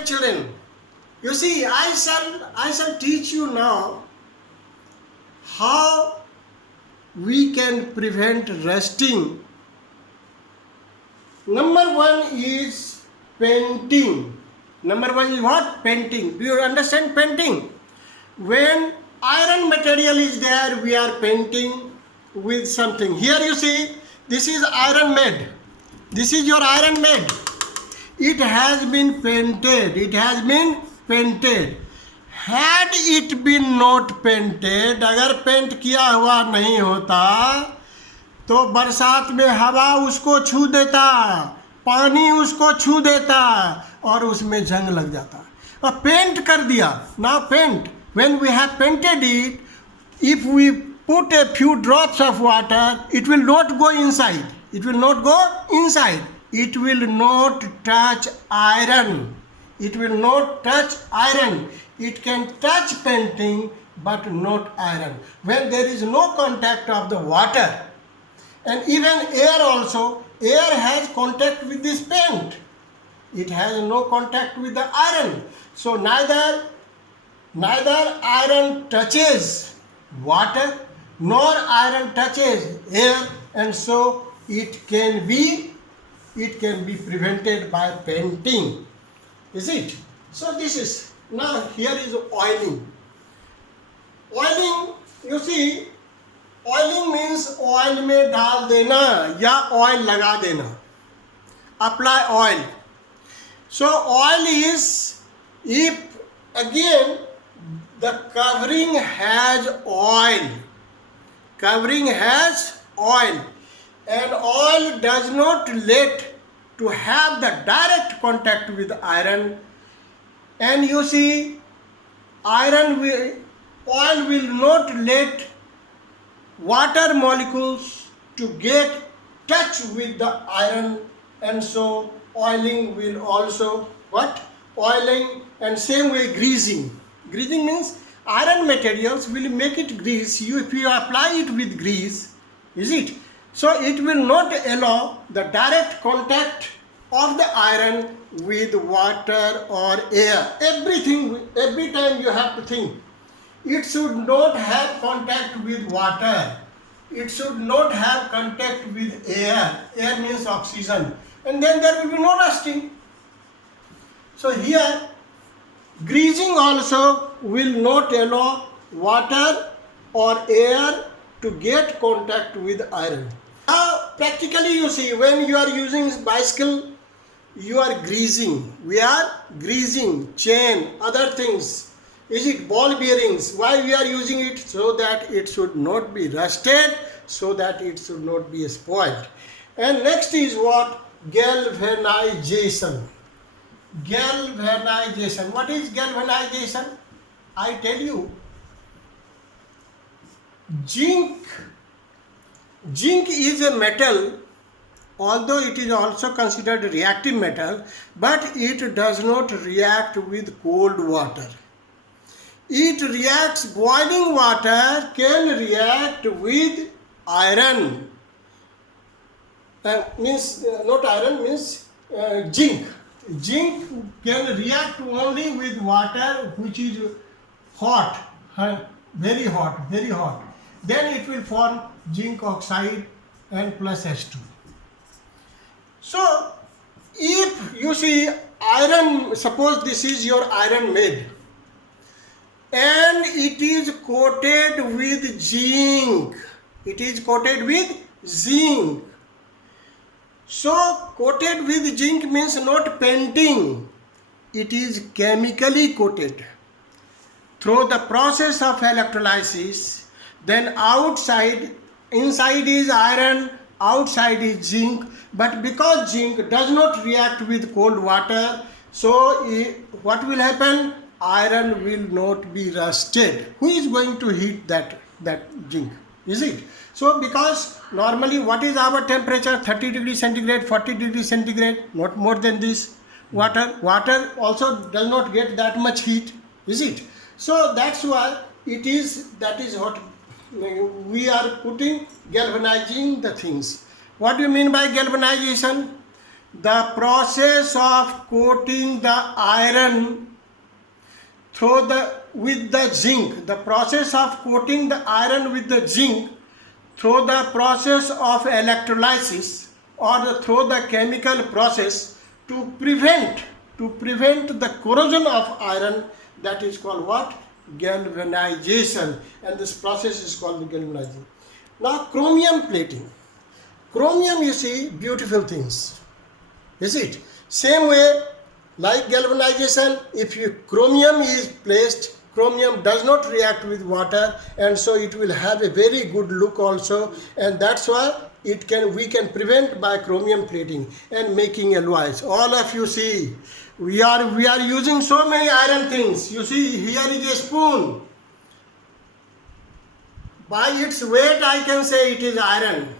my children, you see, I shall teach you now how we can prevent rusting. Number one is painting. Number one is what? Painting. Do you understand painting? When iron material is there, we are painting with something. Here you see, this is iron made. This is your iron made. It has been painted. It has been painted. Had it been not painted, अगर paint किया हुआ नहीं होता तो बरसात में हवा उसको छू देता, पानी उसको छू देता और उसमें जंग लग जाता. और पेंट कर दिया. Now paint. When we have painted it, if we put a few drops of water, it will not go inside. It will not go inside. It will not touch iron. It will not touch iron. It can touch painting but not iron. When there is no contact of the water, and even air also, air has contact with this paint. It has no contact with the iron. So neither iron touches water nor iron touches air, and so it can be prevented by painting. Is it? So this is, now here is oiling. Oiling, you see, oiling means oil में डाल देना या oil लगा देना. Apply oil. So oil is, if again the covering has oil. Covering has oil. And oil does not let to have the direct contact with iron. And you see, oil will not let water molecules to get touch with the iron, and so oiling will also what? Oiling, and same way greasing. Greasing means iron materials will make it grease. If you apply it with grease, is it? So it will not allow the direct contact of the iron with water or air. Every time you have to think. It should not have contact with water. It should not have contact with air. Air means oxygen. And then there will be no rusting. So here, greasing also will not allow water or air to get contact with iron. Now, practically you see, when you are using bicycle, you are greasing. We are greasing chain, other things. Is it ball bearings? Why we are using it? So that it should not be rusted, so that it should not be spoiled. And next is what? Galvanization. Galvanization. What is galvanization? I tell you, zinc is a metal, although it is also considered a reactive metal, but it does not react with cold water. It reacts, boiling water can react with iron. Not iron, means zinc. Zinc can react only with water which is hot, very hot. Then it will form zinc oxide and plus H2. So, if you see iron, suppose this is your iron made, and it is coated with zinc. It is coated with zinc. So, coated with zinc means not painting. It is chemically coated. Through the process of electrolysis, then inside is iron, outside is zinc. But because zinc does not react with cold water, so what will happen? Iron will not be rusted. Who is going to heat that zinc? Is it? So because normally what is our temperature? 30 degrees centigrade, 40 degrees centigrade, not more than this. Water also does not get that much heat. Is it? So that's why that is what we are putting, galvanizing the things. What do you mean by galvanization? the process of coating the iron with the zinc, the process of coating the iron with the zinc through the process of electrolysis or through the chemical process to prevent the corrosion of iron, that is called what? Galvanization. And this process is called galvanization. Now chromium plating. Chromium, you see, beautiful things. Is it? Same way, like galvanization, if chromium is placed, chromium does not react with water, and so it will have a very good look also, and that's why we can prevent by chromium plating and making alloys. All of you see, we are using so many iron things. You see, here is a spoon. By its weight, I can say it is iron.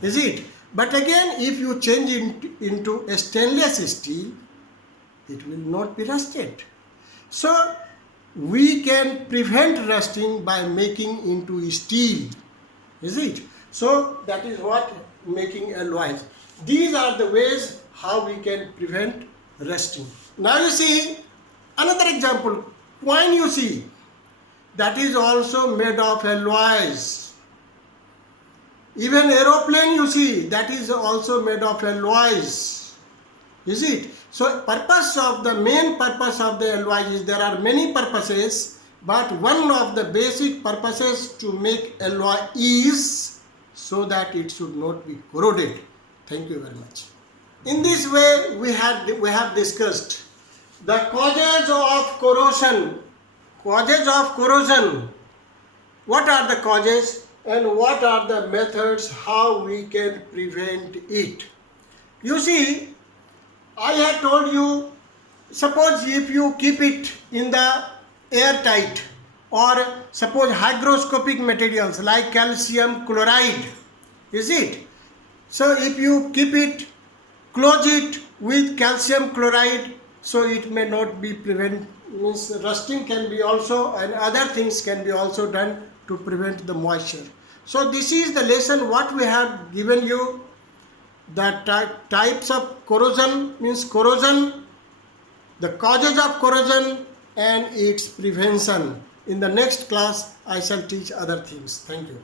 Is it? But again, if you change it into a stainless steel, it will not be rusted. So we can prevent rusting by making into steel. Is it? So that is what making alloys. These are the ways how we can prevent rusting. Now you see another example. Coin, you see, that is also made of alloys. Even aeroplane, you see, that is also made of alloys. Is it? So main purpose of the alloy is, there are many purposes, but one of the basic purposes to make alloy is so that it should not be corroded. Thank you very much. In this way, we have discussed the causes of corrosion. Causes of corrosion. What are the causes and what are the methods how we can prevent it? You see, I had told you, suppose if you keep it in the airtight, or suppose hygroscopic materials like calcium chloride, is it? So if you keep it, close it with calcium chloride, so it may not be means rusting can be also, and other things can be also done to prevent the moisture. So this is the lesson what we have given you. The types of corrosion, means corrosion, the causes of corrosion and its prevention. In the next class, I shall teach other things. Thank you.